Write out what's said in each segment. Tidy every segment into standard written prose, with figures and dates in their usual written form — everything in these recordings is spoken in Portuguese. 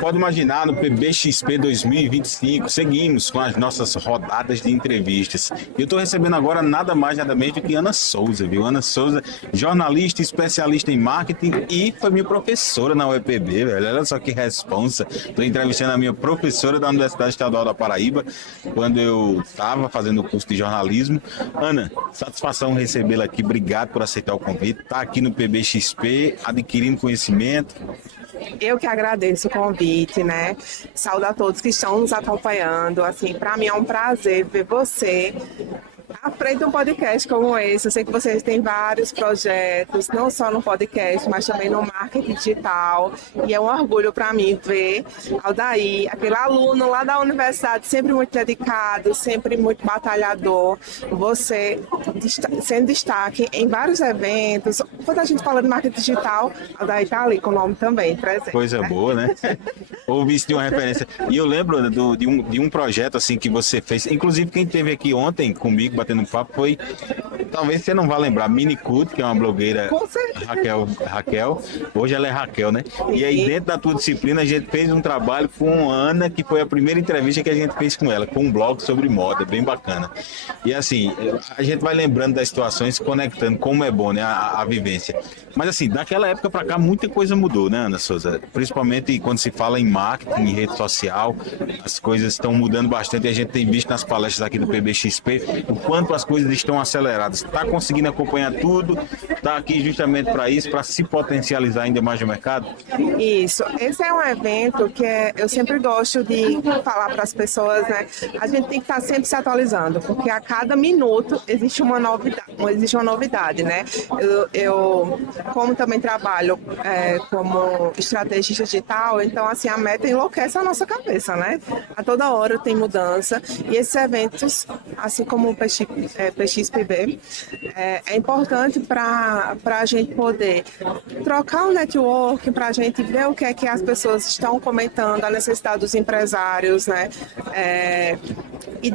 Pode imaginar, no PBXP 2025, seguimos com as nossas rodadas de entrevistas. Eu estou recebendo agora nada mais, nada menos do que Ana Souza, viu? Ana Souza, jornalista, especialista em marketing e foi minha professora na UEPB, velho. Olha só que responsa. Estou entrevistando a minha professora da Universidade Estadual da Paraíba, quando eu estava fazendo o curso de jornalismo. Ana, satisfação recebê-la aqui. Obrigado por aceitar o convite. Está aqui no PBXP, adquirindo conhecimento. Eu que agradeço o convite, né? Saúdo a todos que estão nos acompanhando. Assim, para mim é um prazer ver você à frente de um podcast como esse. Eu sei que vocês têm vários projetos, não só no podcast, mas também no marketing digital. E é um orgulho para mim ver Aldair, aquele aluno lá da universidade, sempre muito dedicado, sempre muito batalhador. Você sendo destaque em vários eventos. Quando a gente fala de marketing digital, Aldair está ali com o nome também presente. Coisa boa, né? Ouvi isso de uma referência. E eu lembro, né, de um projeto assim que você fez. Inclusive, quem esteve aqui ontem comigo, batendo um papo, foi, talvez você não vá lembrar, Minicut, que é uma blogueira, Raquel, hoje ela é Raquel, né? E aí dentro da tua disciplina a gente fez um trabalho com Ana, que foi a primeira entrevista que a gente fez com ela, com um blog sobre moda, bem bacana. E assim, a gente vai lembrando das situações, se conectando, como é bom, né, a vivência. Mas assim, daquela época pra cá muita coisa mudou, né, Ana Souza? Principalmente quando se fala em marketing, em rede social, as coisas estão mudando bastante e a gente tem visto nas palestras aqui do PBXP o quanto as coisas estão aceleradas. Está conseguindo acompanhar tudo? Está aqui justamente para isso, para se potencializar ainda mais no mercado? Isso. Esse é um evento que eu sempre gosto de falar para as pessoas, né? A gente tem que estar sempre se atualizando, porque a cada minuto existe uma novidade, né? Eu como também trabalho como estrategista digital, então assim, a meta enlouquece a nossa cabeça, né? A toda hora tem mudança e esses eventos, assim como o PXPB, é importante para a gente poder trocar o network, para a gente ver o que é que as pessoas estão comentando, a necessidade dos empresários, né? E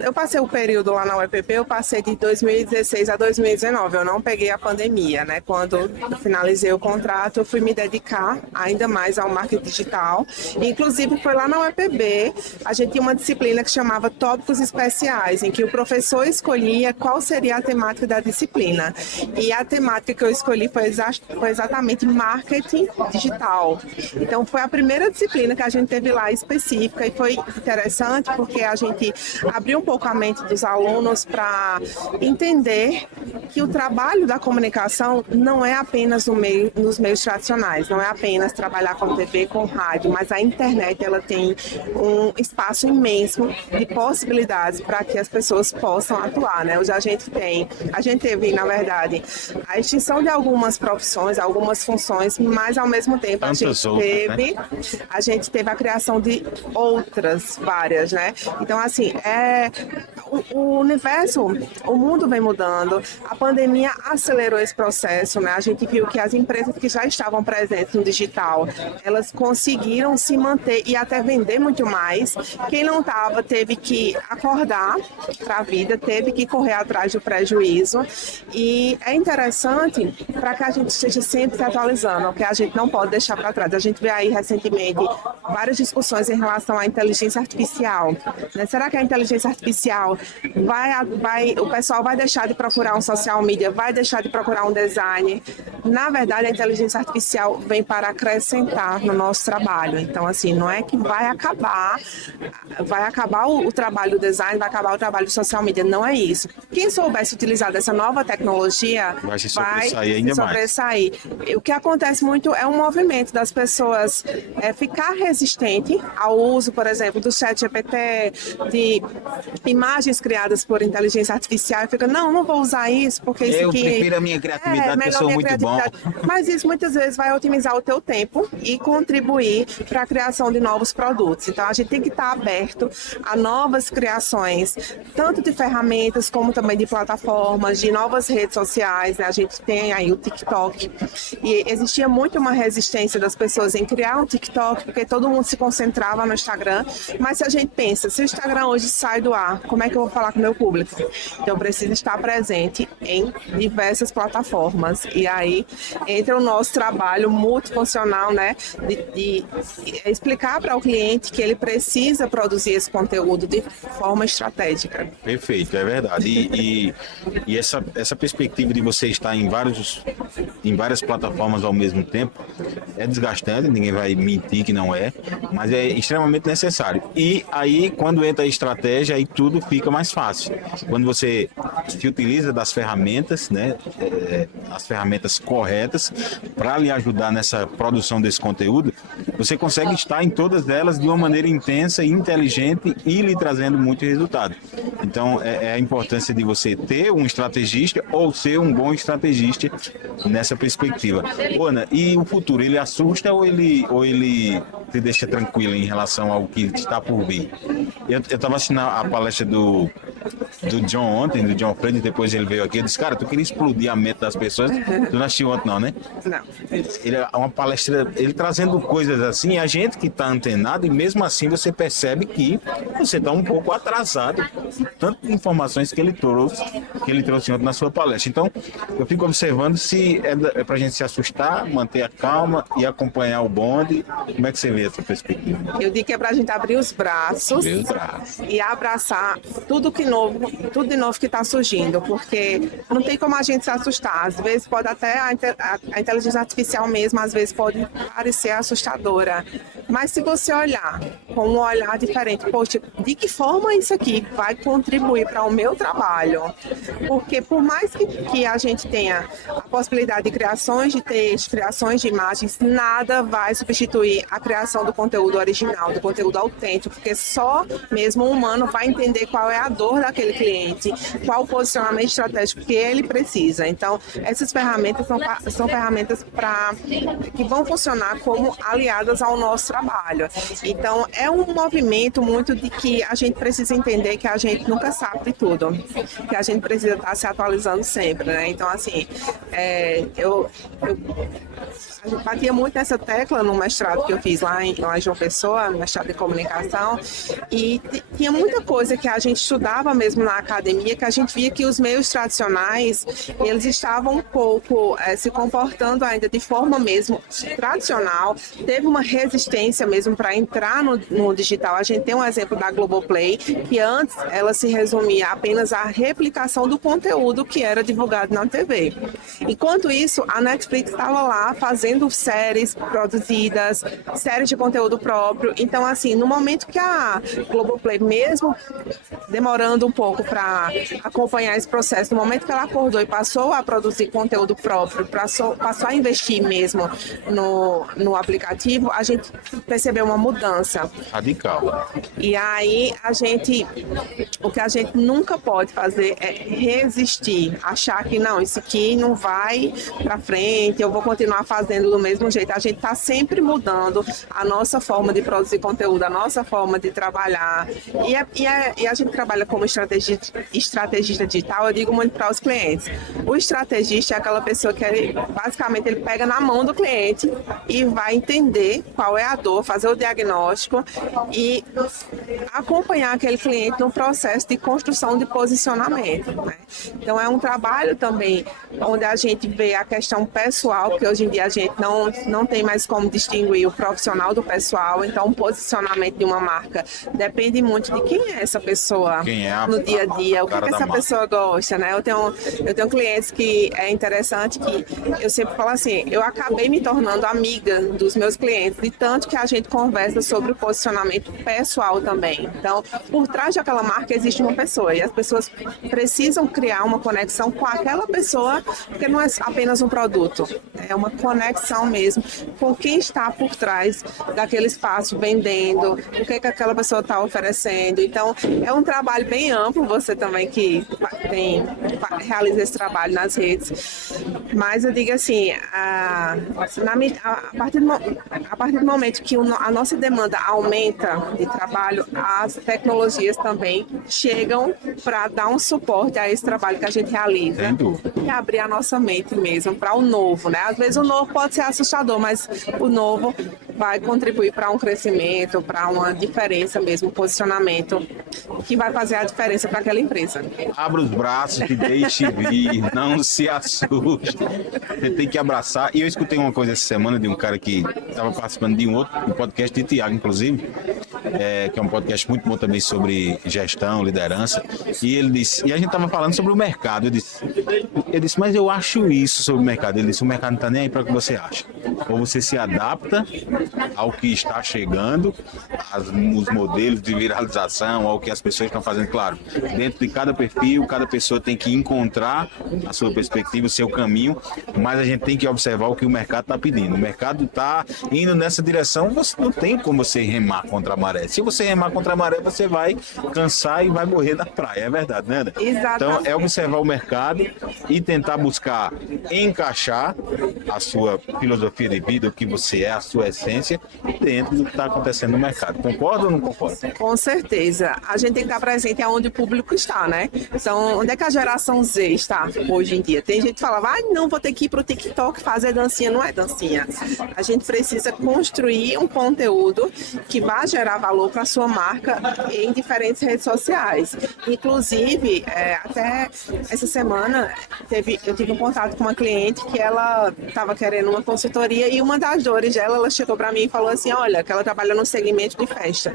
eu passei o período lá na UEPP, eu passei de 2016 a 2019, eu não peguei a pandemia, né? Quando eu finalizei o contrato, eu fui me dedicar ainda mais ao marketing digital. Inclusive, foi lá na UEPB, a gente tinha uma disciplina que chamava Tópicos Especiais, em que o professor escolhia qual seria a temática da disciplina. E a temática que eu escolhi foi exatamente marketing digital. Então, foi a primeira disciplina que a gente teve lá específica e foi interessante porque a gente abriu um pouco a mente dos alunos para entender que o trabalho da comunicação não é apenas nos meios tradicionais, não é apenas trabalhar com TV, com rádio, mas a internet ela tem um espaço imenso de possibilidades para que as pessoas possam atuar, né? Hoje a gente teve, na verdade, a extinção de algumas profissões, algumas funções, mas ao mesmo tempo a gente teve a criação de outras várias, né? Então, assim, o universo, o mundo vem mudando, a pandemia acelerou esse processo, né? A gente viu que as empresas que já estavam presentes no digital, elas conseguiram se manter e até vender muito mais. Quem não estava teve que acordar para a vida, teve que correr atrás do prejuízo. E é interessante para que a gente esteja sempre se atualizando, porque a gente não pode deixar para trás. A gente vê aí recentemente várias discussões em relação à inteligência artificial, né? Será que a inteligência artificial o pessoal vai deixar de procurar um social media, vai deixar de procurar um design? Na verdade, a inteligência artificial vem para acrescentar no nosso trabalho. Então, assim, não é que vai acabar o trabalho do design, vai acabar o trabalho do social media, não é isso. Quem soubesse utilizar dessa nova tecnologia vai se sobressair ainda mais. O que acontece muito é um movimento das pessoas ficar resistente ao uso, por exemplo, do ChatGPT, de imagens criadas por inteligência artificial, e fica, não vou usar isso, porque isso aqui... Eu prefiro a minha criatividade, que eu sou muito bom. Mas isso muitas vezes vai otimizar o teu tempo e contribuir para a criação de novos produtos. Então, a gente tem que estar aberto a novas criações, tanto de ferramentas como também de plataformas, de novas redes sociais, né? A gente tem aí o TikTok. E existia muito uma resistência das pessoas em criar um TikTok, porque todo mundo se concentrava no Instagram. Mas se a gente pensa, se o Instagram hoje sai do ar, como é que que eu vou falar com o meu público? Então, eu preciso estar presente em diversas plataformas. E aí entra o nosso trabalho multifuncional, né? De explicar para o cliente que ele precisa produzir esse conteúdo de forma estratégica. Perfeito, é verdade. E essa perspectiva de você estar em várias plataformas ao mesmo tempo é desgastante, ninguém vai mentir que não é, mas é extremamente necessário. E aí, quando entra a estratégia, aí tudo fica mais fácil. Quando você se utiliza das ferramentas, né, as ferramentas corretas para lhe ajudar nessa produção desse conteúdo, você consegue estar em todas elas de uma maneira intensa e inteligente e lhe trazendo muito resultado. Então, é a importância de você ter um estrategista ou ser um bom estrategista nessa perspectiva. Ana, e o futuro, ele assusta ou ele te deixa tranquilo em relação ao que está por vir? Eu estava assistindo a palestra do John ontem, do John Friend, depois ele veio aqui, eu disse, cara, tu queria explodir a mente das pessoas, tu não assistiu ontem não, né? Não. Ele é uma palestra, ele trazendo coisas assim, a gente que está antenado, e mesmo assim você percebe que você está um pouco atrasado, tantas informações que ele trouxe ontem na sua palestra. Então, eu fico observando se é pra gente se assustar, manter a calma e acompanhar o bonde. Como é que você vê essa perspectiva? Eu digo que é pra gente abrir os braços e abraçar tudo de novo que está surgindo, porque não tem como a gente se assustar. Às vezes pode até a inteligência artificial mesmo, às vezes pode parecer assustadora, mas se você olhar com um olhar diferente, poxa, de que forma isso aqui vai contribuir para o meu trabalho? Porque por mais que a gente tenha a possibilidade de criações de texto, criações de imagens, nada vai substituir a criação do conteúdo original, do conteúdo autêntico, porque só mesmo o humano vai entender qual é a dor daquele cliente, qual o posicionamento estratégico que ele precisa. Então, essas ferramentas são ferramentas que vão funcionar como aliadas ao nosso trabalho. Então, é um movimento muito de que a gente precisa entender que a gente nunca sabe de tudo, que a gente precisa estar se atualizando sempre, né? Então, assim, a gente batia muito nessa tecla no mestrado que eu fiz lá em João Pessoa, no mestrado de comunicação, e tinha muita coisa que a gente estudava mesmo na academia, que a gente via que os meios tradicionais, eles estavam um pouco se comportando ainda de forma mesmo tradicional, teve uma resistência mesmo para entrar no digital. A gente tem um exemplo da Globoplay, que antes ela se resumia apenas à replicação do conteúdo que era divulgado na TV. Enquanto isso, a Netflix estava lá fazendo séries produzidas, séries de conteúdo próprio. Então, assim, no momento que a Globoplay, mesmo demorando um pouco para acompanhar esse processo, no momento que ela acordou e passou a produzir conteúdo próprio, passou a investir mesmo no aplicativo, a gente percebeu uma mudança radical. E aí o que a gente nunca pode fazer é resistir, achar que não, isso aqui não vai para frente, eu vou continuar fazendo do mesmo jeito. A gente está sempre mudando a nossa forma de produzir conteúdo, a nossa forma de trabalhar. E a gente trabalha como estrategista digital, eu digo muito para os clientes. O estrategista é aquela pessoa que basicamente ele pega na mão do cliente e vai entender qual é a dor, fazer o diagnóstico e acompanhar aquele cliente no processo de construção de posicionamento, né? Então é um trabalho também onde a gente vê a questão pessoal, porque hoje em dia a gente não tem mais como distinguir o profissional do pessoal, então o posicionamento de uma marca depende muito de quem é essa pessoa no dia a dia, o que essa pessoa gosta, né? Eu tenho clientes que é interessante que eu sempre falo assim, eu acabei me tornando amiga dos meus clientes, de tanto que a gente conversa sobre o posicionamento pessoal também. Então, por trás daquela marca existe uma pessoa e as pessoas precisam criar uma conexão com aquela pessoa, porque não é apenas um produto, é uma conexão mesmo com quem está por trás daquele espaço vendendo, o que aquela pessoa está oferecendo. Então, é um trabalho bem amplo, você também que realiza esse trabalho nas redes, mas eu digo assim, a partir do momento que a nossa demanda aumenta de trabalho, as tecnologias também chegam para dar um suporte a esse trabalho que a gente realiza e abrir a nossa mente mesmo para o novo, né? Às vezes o novo pode ser assustador, mas o novo vai contribuir para um crescimento, para uma diferença mesmo, posicionamento, que vai fazer a diferença para aquela empresa. Abra os braços e deixe vir, não se assuste. Você tem que abraçar. E eu escutei uma coisa essa semana de um cara que estava participando de um podcast de Tiago, inclusive, que é um podcast muito bom também sobre gestão, liderança. E ele disse, e a gente estava falando sobre o mercado. Eu disse, mas eu acho isso sobre o mercado. Ele disse, o mercado não está nem aí para o que você acha. Ou você se adapta ao que está chegando, os modelos de viralização, ao que as pessoas estão fazendo, claro. Dentro de cada perfil, cada pessoa tem que encontrar a sua perspectiva, o seu caminho, mas a gente tem que observar o que o mercado está pedindo. O mercado está indo nessa direção, você não tem como você remar contra a maré. Se você remar contra a maré, você vai cansar e vai morrer na praia, é verdade, né, Ana? Exatamente. Então, é observar o mercado e tentar buscar encaixar a sua filosofia de vida, o que você é, a sua essência, dentro do que está acontecendo no mercado. Concorda ou não concorda? Com certeza. A gente tem que estar presente onde o público está, né? Então, onde é que a geração Z está hoje em dia? Tem gente que fala, não, vou ter que ir para o TikTok fazer dancinha. Não é dancinha. A gente precisa construir um conteúdo que vá gerar valor para a sua marca em diferentes redes sociais. Inclusive, até essa semana, eu tive um contato com uma cliente que ela estava querendo uma consultoria e uma das dores dela, ela chegou para mim e falou assim, olha, que ela trabalha no segmento de festa.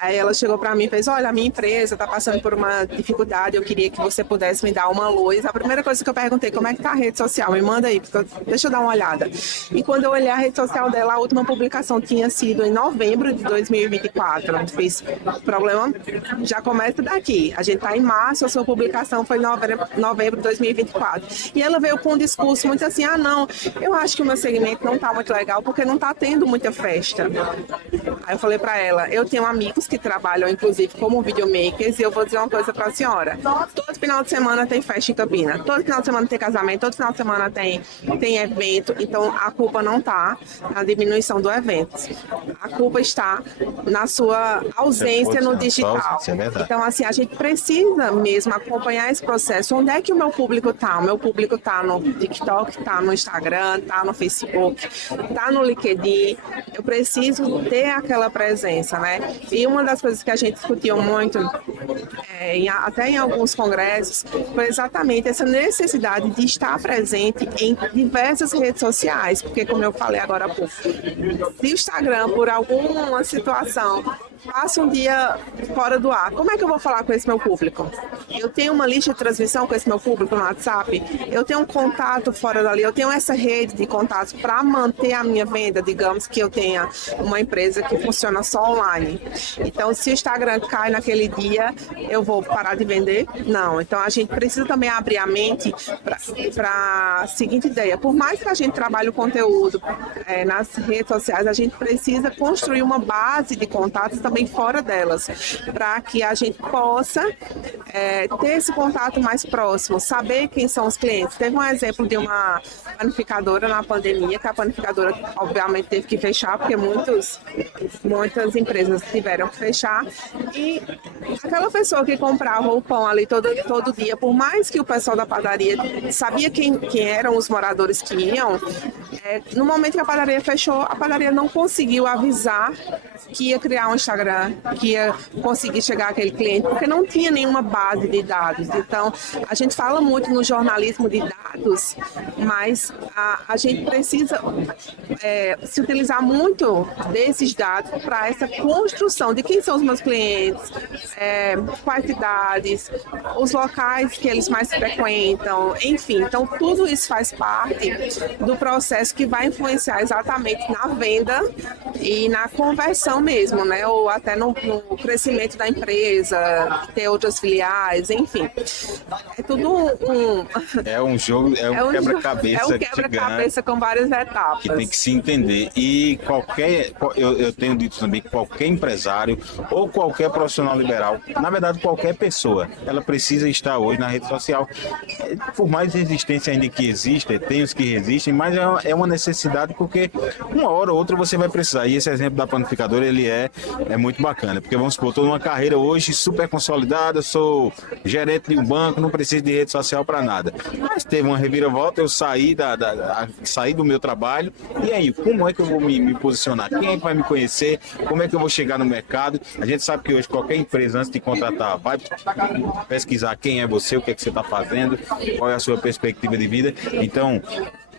Aí ela chegou para mim e fez, olha, a minha empresa está passando por uma dificuldade, eu queria que você pudesse me dar uma luz. A primeira coisa que eu perguntei, como é que tá a rede social? Me manda aí, deixa eu dar uma olhada. E quando eu olhei a rede social dela, a última publicação tinha sido em novembro de 2024. Eu fiz, o problema já começa daqui. A gente está em março, a sua publicação foi em novembro de 2024. E ela veio com um discurso muito assim, não, eu acho que o meu segmento não está muito legal porque não está tendo muita festa. Aí eu falei para ela, eu tenho amigos que trabalham, inclusive, como videomakers, e eu vou dizer uma coisa para a senhora. Todo final de semana tem festa em Campina, todo final de semana tem casamento, todo final de semana tem evento, então a culpa não está na diminuição do evento. A culpa está na sua ausência no digital. Então, assim, a gente precisa mesmo acompanhar esse processo. Onde é que o meu público está? O meu público está no TikTok, está no Instagram, está no Facebook, está no LinkedIn. Eu preciso ter aquela presença, né? E uma das coisas que a gente discutiu muito, até em alguns congressos, foi exatamente essa necessidade de estar presente em diversas redes sociais, porque, como eu falei agora há pouco, se o Instagram, por alguma situação, passa um dia fora do ar, como é que eu vou falar com esse meu público? Eu tenho uma lista de transmissão com esse meu público no WhatsApp, eu tenho um contato fora dali, eu tenho essa rede de contatos para manter a minha venda, digamos que eu tenha uma empresa que funciona só online. Então, se o Instagram cai naquele dia, eu vou parar de vender? Não. Então, a gente precisa também abrir a mente para a seguinte ideia. Por mais que a gente trabalhe o conteúdo nas redes sociais, a gente precisa construir uma base de contatos também fora delas, para que a gente possa ter esse contato mais próximo, saber quem são os clientes. Teve um exemplo de uma panificadora na pandemia, que a panificadora obviamente teve que fechar, porque muitas empresas tiveram que fechar, e aquela pessoa que comprava o pão ali todo dia, por mais que o pessoal da padaria sabia quem eram os moradores que iam, no momento que a padaria fechou, a padaria não conseguiu avisar que ia criar um Instagram, que ia conseguir chegar àquele cliente, porque não tinha nenhuma base de dados. Então, a gente fala muito no jornalismo de dados, mas a gente precisa se utilizar muito desses dados para essa construção de quem são os meus clientes, quais cidades, os locais que eles mais frequentam, enfim. Então, tudo isso faz parte do processo que vai influenciar exatamente na venda e na conversão mesmo, né? Ou até no crescimento da empresa, ter outras filiais, enfim. É tudo É um jogo, um quebra-cabeça. É um quebra-cabeça com várias etapas. Que tem que se entender. E eu tenho dito também que qualquer empresário ou qualquer profissional liberal, na verdade qualquer pessoa, ela precisa estar hoje na rede social. Por mais resistência ainda que exista, tem os que resistem, mas é uma necessidade porque uma hora ou outra você vai precisar. E esse exemplo da panificadora, ele é é muito bacana, porque vamos supor, estou numa carreira hoje super consolidada, sou gerente de um banco, não preciso de rede social para nada. Mas teve uma reviravolta, eu saí, saí do meu trabalho, e aí, como é que eu vou me posicionar? Quem é que vai me conhecer? Como é que eu vou chegar no mercado? A gente sabe que hoje qualquer empresa, antes de contratar, vai pesquisar quem é você, o que é que você está fazendo, qual é a sua perspectiva de vida. Então,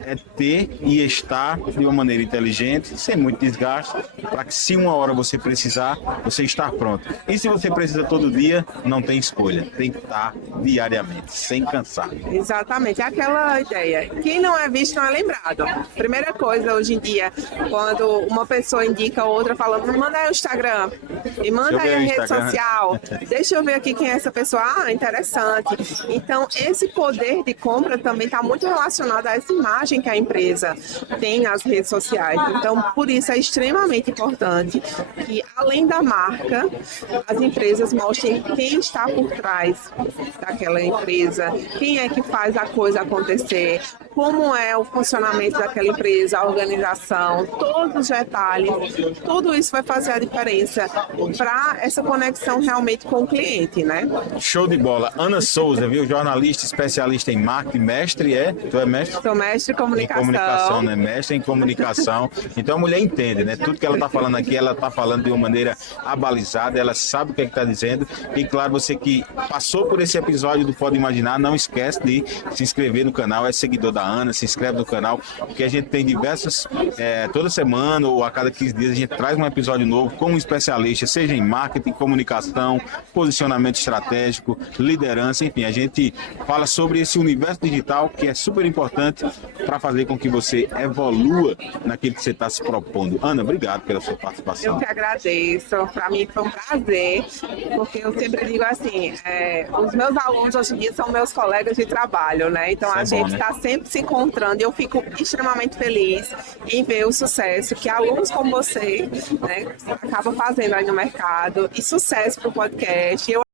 é ter e estar de uma maneira inteligente, sem muito desgaste, para que se uma hora você precisar, você estar pronto. E se você precisa todo dia, não tem escolha, tem que estar diariamente, sem cansar. Exatamente, é aquela ideia. Quem não é visto não é lembrado. Primeira coisa hoje em dia, quando uma pessoa indica a outra falando, me manda aí o Instagram, me manda aí a rede social, deixa eu ver aqui quem é essa pessoa, interessante. Então, esse poder de compra também está muito relacionado a essa imagem que a empresa tem nas redes sociais. Então, por isso é extremamente importante que, além da marca, as empresas mostrem quem está por trás daquela empresa, quem é que faz a coisa acontecer, como é o funcionamento daquela empresa, a organização, todos os detalhes, tudo isso vai fazer a diferença para essa conexão realmente com o cliente, né? Show de bola. Ana Souza, viu? Jornalista, especialista em marketing, mestre, Tu é mestre? Sou mestre em comunicação. Em comunicação, né? Mestre em comunicação. Então a mulher entende, né? Tudo que ela está falando aqui, ela está falando de uma maneira abalizada, ela sabe o que está dizendo. E claro, você que passou por esse episódio do Pode Imaginar, não esquece de se inscrever no canal, é seguidor da Ana, se inscreve no canal, porque a gente tem diversas, toda semana ou a cada 15 dias a gente traz um episódio novo com um especialista, seja em marketing, comunicação, posicionamento estratégico, liderança, enfim, a gente fala sobre esse universo digital que é super importante para fazer com que você evolua naquilo que você está se propondo. Ana, obrigado pela sua participação. Eu que agradeço, para mim foi um prazer, porque eu sempre digo assim, os meus alunos hoje em dia são meus colegas de trabalho, né? Então a gente está sempre se encontrando e eu fico extremamente feliz em ver o sucesso que alunos como você, né, acabam fazendo aí no mercado, e sucesso para o podcast.